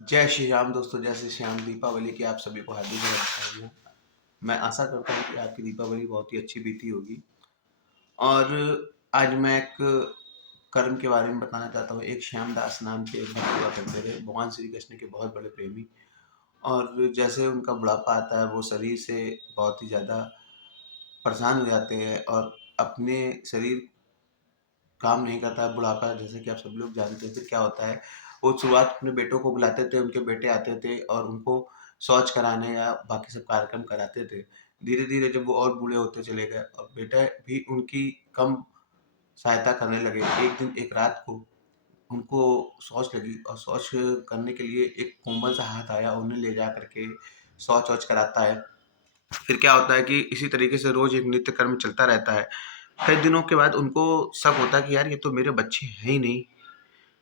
जय श्री राम दोस्तों, जय श्री श्याम। दीपावली की आप सभी को हार्दिक बधाइयाँ। मैं आशा करता हूँ कि आपकी दीपावली बहुत ही अच्छी बीती होगी। और आज मैं एक कर्म के बारे में बताना चाहता हूँ। एक श्यामदास नाम के एक भक्त हुआ करते थे, भगवान श्री कृष्ण के बहुत बड़े प्रेमी। और जैसे उनका बुढ़ापा आता है, वो शरीर से बहुत ही ज़्यादा परेशान हो जाते हैं और अपने शरीर काम नहीं करता है। बुढ़ापा जैसे कि आप सब लोग जानते हैं, फिर क्या होता है, वो शुरुआत अपने बेटों को बुलाते थे, उनके बेटे आते थे और उनको शौच कराने या बाकी सब कार्यक्रम कराते थे। धीरे-धीरे जब वो और बूढ़े होते चले गए और बेटे भी उनकी कम सहायता करने लगे। एक दिन एक रात को उनको शौच लगी और शौच करने के लिए एक कोमल सा हाथ आया, उन्हें ले जा कर के शौच-वौच कराता है। फिर क्या होता है कि इसी तरीके से रोज़ एक नित्य कर्म चलता रहता है। कई दिनों के बाद उनको शक होता है कि यार ये तो मेरे बच्चे हैं ही नहीं,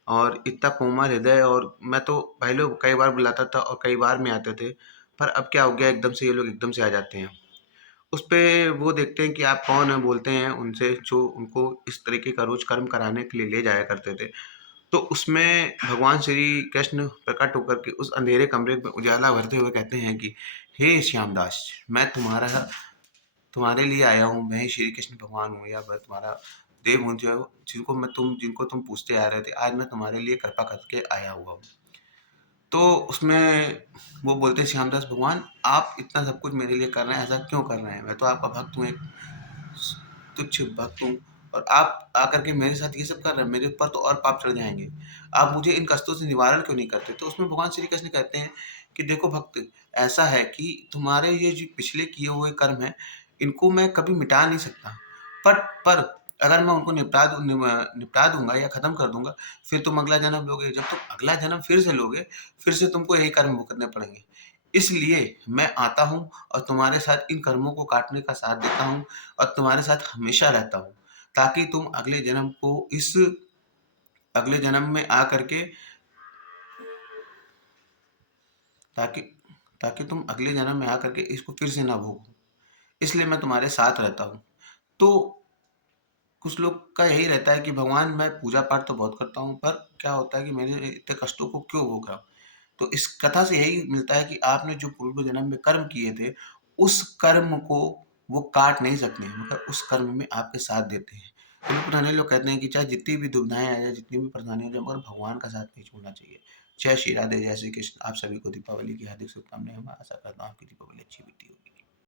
और इतना कोमल हृदय, और मैं तो पहले कई बार बुलाता था और कई बार में आते थे, पर अब क्या हो गया, एकदम से ये लोग एकदम से आ जाते हैं। उस पे वो देखते हैं कि आप कौन हैं, बोलते हैं उनसे, जो उनको इस तरीके का रोज़ कर्म कराने के लिए ले जाया करते थे। तो उसमें भगवान श्री कृष्ण प्रकट होकर के उस अंधेरे कमरे में उजाला भरते हुए कहते हैं कि हे श्यामदास, मैं तुम्हारे लिए आया हूँ, मैं ही श्री कृष्ण भगवान हूँ, या मैं तुम्हारा देव हूँ, जो जिनको तुम पूछते आ रहे थे, आज मैं तुम्हारे लिए कृपा करके आया हुआ हूँ। तो उसमें वो बोलते हैं, श्यामदास भगवान, आप इतना सब कुछ मेरे लिए कर रहे हैं, ऐसा क्यों कर रहे हैं? मैं तो आपका भक्त हूँ, एक तुच्छ भक्त हूँ, और आप आकर के मेरे साथ ये सब कर रहे हैं, मेरे ऊपर तो और पाप चढ़ जाएँगे। आप मुझे इन कष्टों से निवारण क्यों नहीं करते? तो उसमें भगवान श्री कृष्ण कहते हैं कि देखो भक्त, ऐसा है कि तुम्हारे ये जो पिछले किए हुए कर्म हैं, इनको मैं कभी मिटा नहीं सकता। पर अगर मैं उनको निपटा दूँगा या खत्म कर दूँगा, फिर तुम अगला जन्म लोगे। जब तुम अगला जन्म फिर से लोगे, फिर से तुमको यही कर्म भुगतने पड़ेंगे। इसलिए मैं आता हूँ और तुम्हारे साथ इन कर्मों को काटने का साथ देता हूँ और तुम्हारे साथ हमेशा रहता हूँ, ताकि तुम अगले जन्म में आकर के ताकि ताकि तुम अगले जन्म में आकर के इसको फिर से ना भोगो। इसलिए मैं तुम्हारे साथ रहता हूँ। तो कुछ लोग का यही रहता है कि भगवान, मैं पूजा पाठ तो बहुत करता हूँ, पर क्या होता है कि मेरे इतने कष्टों को क्यों भोग रहा हूँ? तो इस कथा से यही मिलता है कि आपने जो पूर्व जन्म में कर्म किए थे, उस कर्म को वो काट नहीं सकते हैं, मगर उस कर्म में आपके साथ देते हैं। तो पुराने लोग कहते हैं कि चाहे जितनी भी दुविधाएँ आ जाए, जितनी भी परेशानी हो जाए, मगर भगवान का साथ नहीं छोड़ना चाहिए। जय श्री राधे, जय श्री कृष्ण। आप सभी को दीपावली की हार्दिक शुभकामनाएँ। मैं आशा करता हूँ आपकी दीपावली अच्छी बीती होगी।